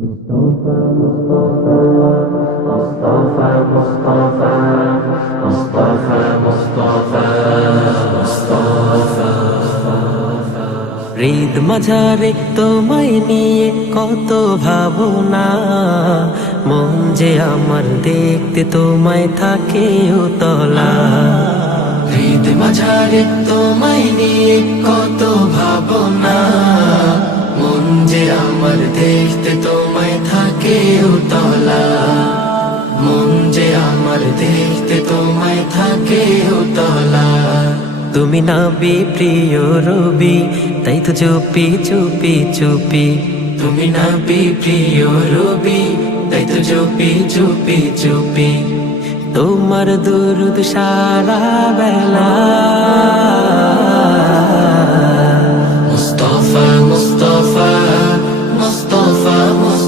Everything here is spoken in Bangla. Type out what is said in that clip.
মুস্তাফা মুস্তাফা মুস্তাফা মুস্তাফা মুস্তাফা মুস্তাফা মুস্তাফা হৃদ মাঝারে তোমায় নিয়ে কত ভাবনা, মন যে আমার দেখতে তোমায় থাকে উতলা। হৃদ মাঝারে তোমায় নিয়ে কত ভাবনা, মন যে আমার দেখতে তোমায় থাকে উতলা। মন যে আমার দেখতে তোমায় থাকে উতলা। তুমি নবী প্রিয় রবি, তাই তো চুপি চুপি চুপি। তুমি নবী প্রিয় রবি, তাই তো চুপি চুপি চুপি। তোমার দুরুদ সারা বেলা